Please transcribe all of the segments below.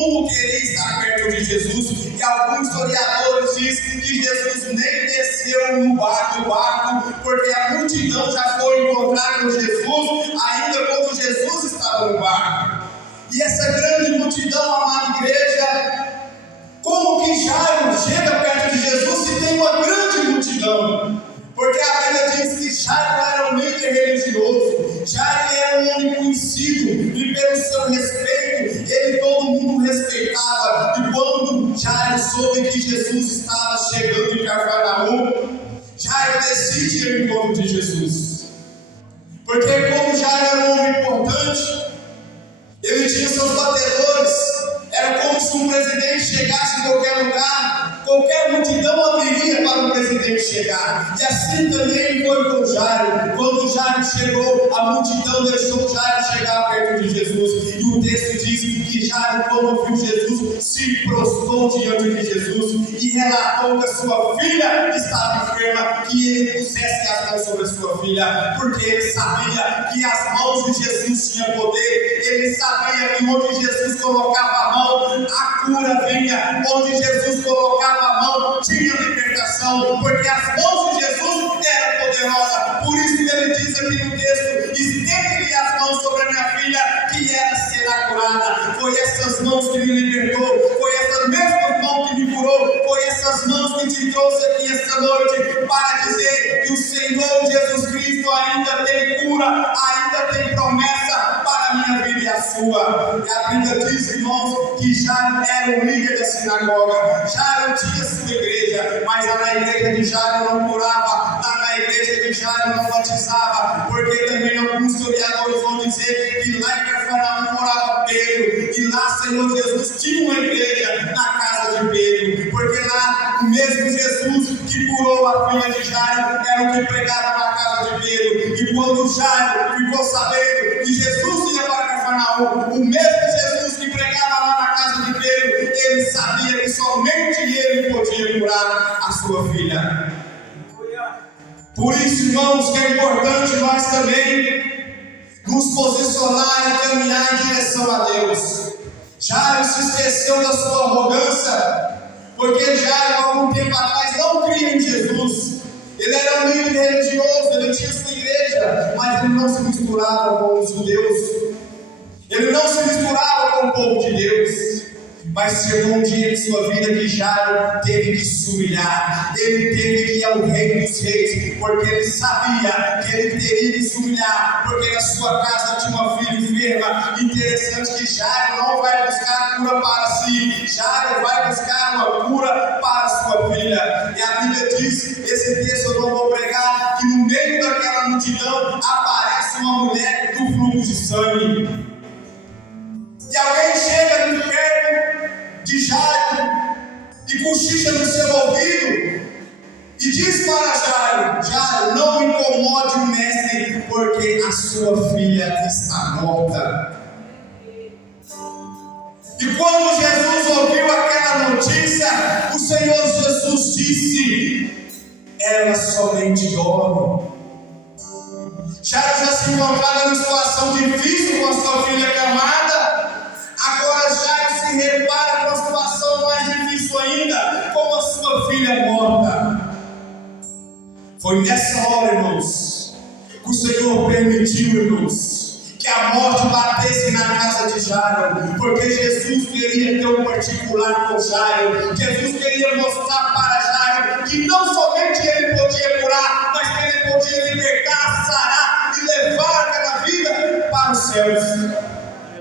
mundo queria estar perto de Jesus, e alguns historiadores dizem que Jesus nem desceu no barco, porque a multidão já foi encontrar com Jesus, ainda quando Jesus estava no barco. E essa grande multidão, amada igreja, como que Jairo chega perto de Jesus se tem uma grande multidão? Porque a Bíblia diz que Jairo era um líder religioso, Jairo era um homem conhecido, e pelo seu respeito, todo mundo respeitava. E quando Jairo soube que Jesus estava chegando em Cafarnaum, Jairo decide ir ao encontro de Jesus. Porque como Jairo era um homem importante, ele tinha seus batedores, era como se um presidente chegasse em qualquer lugar, qualquer multidão abriria para o presidente chegar. E assim também foi com Jairo. Quando Jairo chegou, a multidão deixou Jairo chegar perto de Jesus. E o texto diz que Jairo, quando viu Jesus, se prostrou diante de Jesus e relatou que a sua filha estava enferma, que ele pusesse as mãos sobre a sua filha, porque ele sabia que as mãos de Jesus tinham poder. Ele sabia que onde Jesus colocava a mão, a cura vinha. Onde Jesus colocava a mão, tinha libertação, porque as mãos de Jesus eram poderosas. Por isso que ele diz aqui no texto: estende-lhe as mãos sobre a minha filha, que ela será curada. Foi essas mãos que me libertou, foi essas mesmas mãos que me curou, foi essas mãos que te trouxe aqui esta noite para dizer que o Senhor Jesus Cristo ainda tem cura, ainda tem promessa para a minha vida e a sua. E a Bíblia diz, irmãos, que Jairo era o líder da sinagoga. Jairo tinha sua igreja, mas lá na igreja de Jairo não curava, lá na igreja de Jairo não batizava, porque também alguns historiadores vão dizer que lá em Cafarnaum morava Pedro, e lá Senhor Jesus tinha uma igreja na casa de Pedro, porque lá o mesmo Jesus que curou a filha de Jairo era o que pregava na casa de Pedro. E quando Jairo ficou sabendo que Jesus ia para Cafarnaum, o mesmo Jesus que pregava lá na casa de Pedro, ele sabia que somente ele podia curar a sua filha. Por isso, irmãos, que é importante nós também nos posicionar e caminhar em direção a Deus. Jairo se esqueceu da sua arrogância, porque Jairo, há algum tempo atrás, não cria em Jesus. Ele era um líder religioso, ele tinha sua igreja, mas ele não se misturava com os judeus, ele não se misturava com o povo de Deus. Mas chegou um dia em sua vida que Jairo teve que se humilhar, ele teve que ir ao Rei dos Reis, porque ele sabia que ele teria que se humilhar, porque na sua casa tinha uma filha enferma. Interessante que Jairo não vai buscar cura para si, Jairo vai buscar uma cura para a sua filha. E a Bíblia diz, esse texto eu não vou pregar, que no meio daquela multidão aparece uma mulher do fluxo de sangue. E alguém chega no perto de Jairo e cochicha no seu ouvido e diz para Jairo: Jairo, não incomode o mestre, porque a sua filha está morta. E quando Jesus ouviu aquela notícia, o Senhor Jesus disse: ela somente dorme. Jairo já se encontrava numa situação difícil com a sua filha acamada. Agora Jairo se repara com a situação mais difícil ainda, com a sua filha morta. Foi nessa hora, irmãos, que o Senhor permitiu, irmãos, que a morte batesse na casa de Jairo, porque Jesus queria ter um particular com Jairo. Jesus queria mostrar para Jairo que não somente ele podia curar, mas que ele podia libertar, sarar e levar aquela vida para os céus.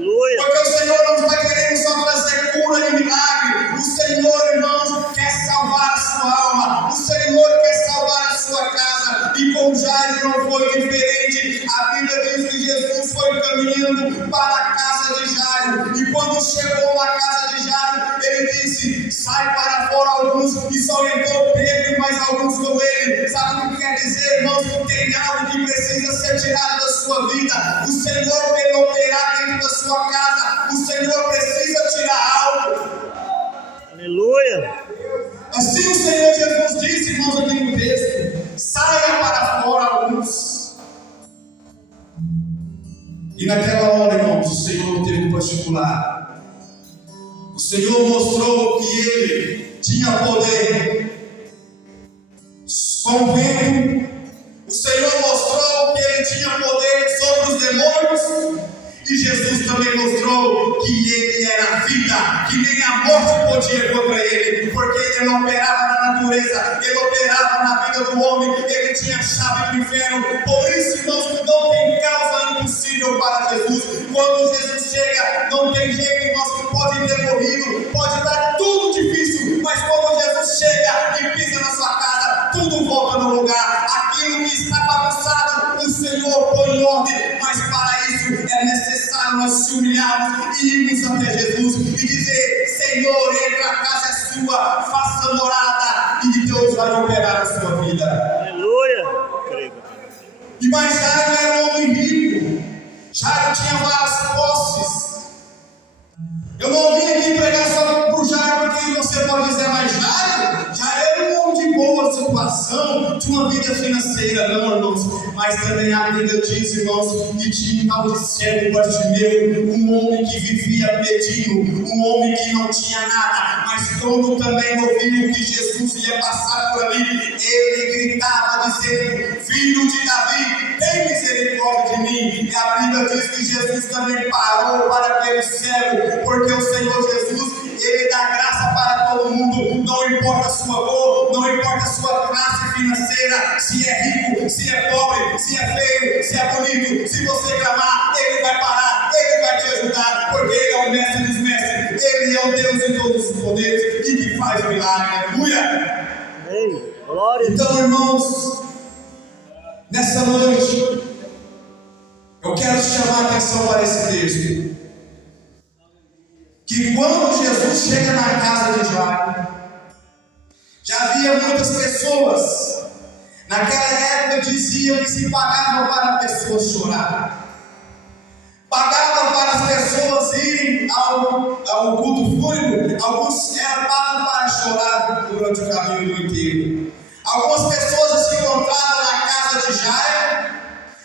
Porque o Senhor não está querendo só trazer cura e milagre. O Senhor, irmãos, quer salvar a sua alma. O Senhor quer salvar a sua casa. E com Jairo não foi diferente. A Bíblia diz que Jesus foi caminhando para a casa de Jairo. E quando chegou na casa de Jairo, ele disse: sai para fora alguns. E só entrou Pedro e mais alguns com ele. Sabe o que quer dizer, irmãos? Tem algo que precisa ser tirado da sua vida. O Senhor quer operar dentro da sua casa. O Senhor precisa tirar algo. Aleluia. Assim o Senhor Jesus disse, irmãos, aqui no texto: saia para fora alguns. E naquela hora, irmãos, o Senhor teve um particular. Senhor mostrou que Ele tinha poder com o vento. O Senhor mostrou que Ele tinha poder sobre os demônios. E Jesus também mostrou que Ele era a vida, que nem a morte podia contra Ele, porque Ele operava na natureza, Ele operava na vida do homem, Ele tinha a chave do inferno. Por isso, irmãos, não tem causa impossível para Jesus. Quando Jesus chega, não tem jeito, irmãos, que pode ter morrido, pode estar tudo difícil, mas quando Jesus chega e pisa na sua casa, tudo volta no lugar. Aquilo que está bagunçado, o Senhor põe em ordem, mas para isso é necessário nós se humilharmos e irmos até Jesus e dizer: Senhor, entra, a casa é sua, faça morada, e Deus vai operar na sua vida. Aleluia. E mas Jairo era um homem rico, Jairo tinha várias posses. Eu não vim aqui pregar só para o Jairo, porque você pode dizer: mas Jairo era um homem de boa situação, tinha uma vida financeira. Não, irmãos, mas também a Bíblia diz, irmãos, que tinha um tal de cego Bartimeu, um homem que vivia pedindo, um homem que não tinha nada, mas quando também ouviu que Jesus ia passar por ali, ele gritava dizendo: Filho de Davi, tem misericórdia de mim. E a Bíblia diz que Jesus também parou para aquele cego, porque o Senhor Jesus, Ele dá graça para todo mundo, não importa a sua cor, não importa a sua classe financeira, se é rico, se é pobre, se é feio, se é bonito. Se você clamar, Ele vai parar, Ele vai te ajudar, porque Ele é o mestre dos mestres, Ele é o Deus de todos os poderes e que faz milagre. Aleluia! Amém. Glória. Então, irmãos, nessa noite eu quero chamar a atenção para esse texto, que quando Jesus chega na casa de Jairo, já havia muitas pessoas. Naquela época diziam que se pagava para as pessoas chorar, pagava para as pessoas irem ao culto fúnebre. Alguns eram pagos para chorar durante o caminho inteiro. Algumas pessoas já se encontravam na casa de Jairo,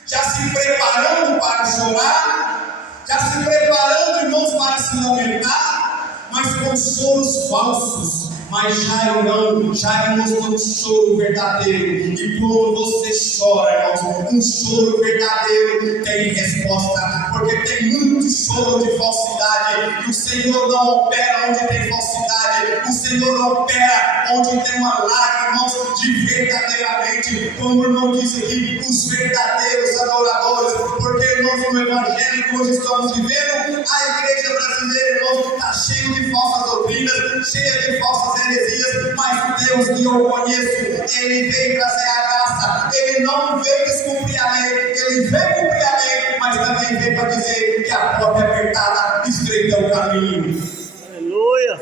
já se preparando para chorar, já se preparando, irmãos, para se lamentar, mas com choros falsos. Mas Jairo não, Jairo mostrou um choro verdadeiro. E quando você chora, irmãos, um choro verdadeiro tem resposta, porque tem muito choro de falsidade, e o Senhor não opera onde tem falsidade, o Senhor opera onde tem uma lágrima, irmãos, de verdadeiramente, como o irmão disse aqui, os verdadeiros adoradores, porque, irmãos, no Evangelho que hoje estamos vivendo, a igreja brasileira, irmãos, está cheia de falsas doutrinas, cheia de falsas heresias, mas o Deus que eu conheço, Ele veio trazer a graça, Ele não veio descumprir a lei, Ele veio cumprir a lei, mas também veio para dizer que a porta é apertada, estreita é o caminho. Aleluia.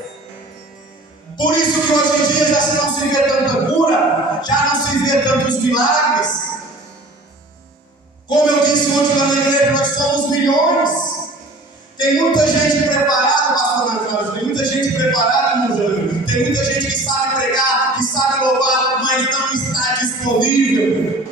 Por isso que hoje em dia já não se vê tanta cura, já não se vê tantos milagres. Como eu disse ontem lá na igreja, nós somos milhões. Tem muita gente preparada, pastor Antônio, tem muita gente preparada, meu Jânio. Tem muita gente que sabe pregar, que sabe louvar, mas não está disponível.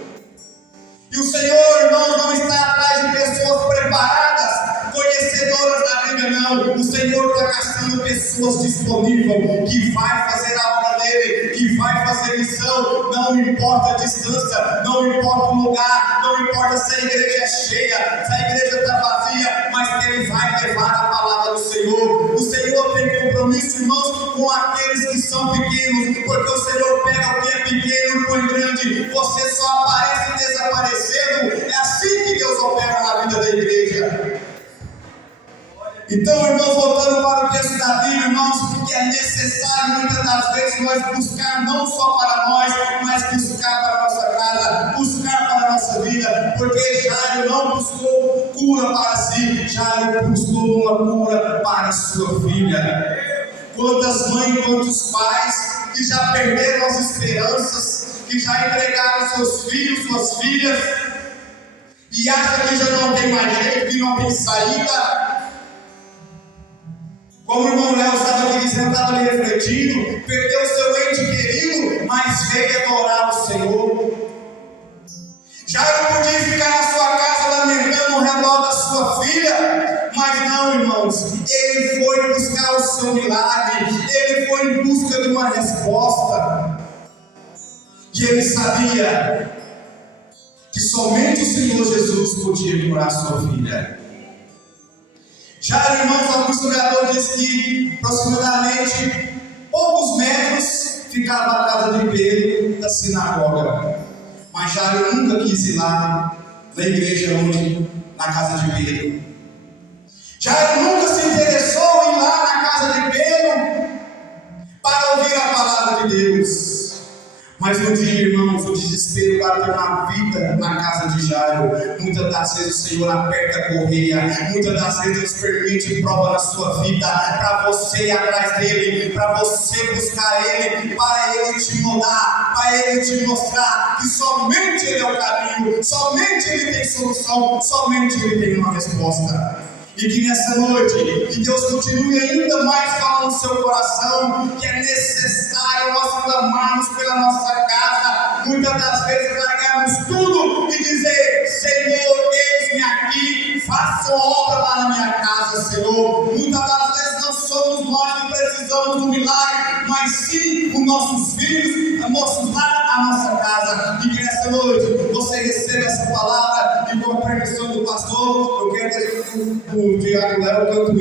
E o Senhor, irmãos, não está atrás de pessoas preparadas, conhecedoras da Bíblia, não. O Senhor está caçando pessoas disponíveis, que vai fazer a obra dele, que vai fazer missão. Não importa a distância, não importa o lugar, não importa se a igreja é cheia, se a igreja está vazia, mas ele vai levar a palavra do Senhor. O Senhor tem compromisso, irmãos, com aqueles que são pequenos, porque o Senhor pega o que é pequeno e põe grande. Você só aparece desaparecendo. É assim que Deus opera na vida da igreja. Então, irmãos, voltando para o texto da Bíblia, irmãos, que é necessário muitas das vezes nós buscar não só para nós, mas buscar para a nossa casa, buscar para a nossa vida, porque Jairo não buscou cura para si, Jairo buscou uma cura para a sua filha. Quantas mães, quantos pais que já perderam as esperanças, que já entregaram seus filhos, suas filhas, e acham que já não tem mais jeito, que não tem saída. Como o irmão Léo estava aqui dizendo, estava ali refletindo, perdeu seu ente querido, mas veio adorar o Senhor. Jairo podia ficar na sua casa lamentando ao redor da sua filha, mas não, irmãos, ele ele foi buscar o seu milagre, ele foi em busca de uma resposta. E ele sabia que somente o Senhor Jesus podia curar sua filha. Já, irmãos, alguns historiadores dizem que aproximadamente poucos metros ficava a casa de Pedro da sinagoga. Mas Jairo nunca quis ir lá na igreja onde, na casa de Pedro. Jairo nunca se interessou em ir lá na casa de Pedro para ouvir a palavra de Deus. Mas um dia, irmãos, o desespero bateu na vida, na casa de Jairo. Muitas das vezes o Senhor aperta a correia, muitas das vezes Deus permite prova na sua vida, para você ir atrás dele, para você buscar ele, para ele te mudar, para ele te mostrar que somente ele é o caminho, somente ele tem solução, somente ele tem uma resposta. E que nessa noite, que Deus continue ainda mais falando no seu coração, que é necessário nós clamarmos pela nossa casa. Muitas das vezes largamos tudo e dizer: Senhor, eis-me aqui, faça obra lá na minha casa, Senhor. Muitas das vezes não somos nós que precisamos do milagre, mas sim os nossos filhos, os nossos lares, a nossa casa. E que nessa noite você receba essa palavra, e com a permissão do pastor, eu quero dizer que o Tiago Léo canto